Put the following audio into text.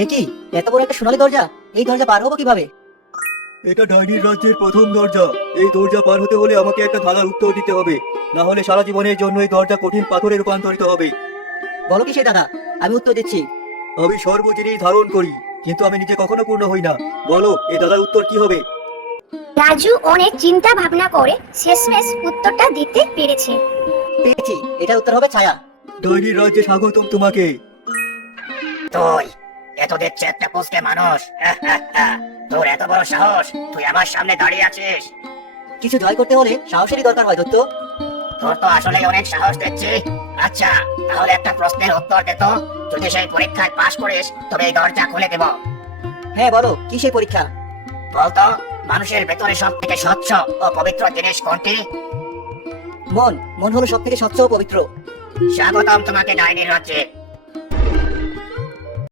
এ কি, এত বড় একটা সোনালী দরজা! এই দরজা পার হবো কিভাবে? এটা ডাইনির রাজ্যের প্রথম দরজা। এই দরজা পার হতে হলে আমাকে একটা ধাঁধার উত্তর দিতে হবে, না হলে সারা জীবনের জন্য এই দরজা কঠিন পাথরে রূপান্তরিত হবে। বলো কি সে দাদা, আমি উত্তর দিচ্ছি। আমি সর্ব জিনিস ধারণ করি, কিন্তু আমি নিজে কখনো পূর্ণ হই না। বলো, এই দাদার উত্তর কি হবে? রাজু অনেক চিন্তা ভাবনা করে শেষমেশ উত্তরটা দিতে পেরেছে। পেয়েছি, এটার উত্তর হবে ছায়া। ডাইনির রাজ্যে স্বাগতম তোমাকে। তুই এত দেখছে একটা পোস্টে মানুষ। তোর এত বড় সাহস, তুই আমার সামনে দাঁড়িয়ে আছিস। কিছু জয় করতে হলে সাহসেরই দরকার হয় দত্ত। তোর তো আসলে অনেক সাহস দেখছি। আচ্ছা, তাহলে একটা প্রশ্নের উত্তর দে তো। যদি সেই পরীক্ষায় পাশ করিস তবে এই দরজা খুলে দেব। হ্যাঁ বলো, কি সেই পরীক্ষা? বলতো, মানুষের ভেতরে সব থেকে স্বচ্ছ ও পবিত্র জিনিস কোনটি? মন। মন হলো সব থেকে স্বচ্ছ ও পবিত্র। স্বাগতম তোমাকে ডাইনির রাজ্যে।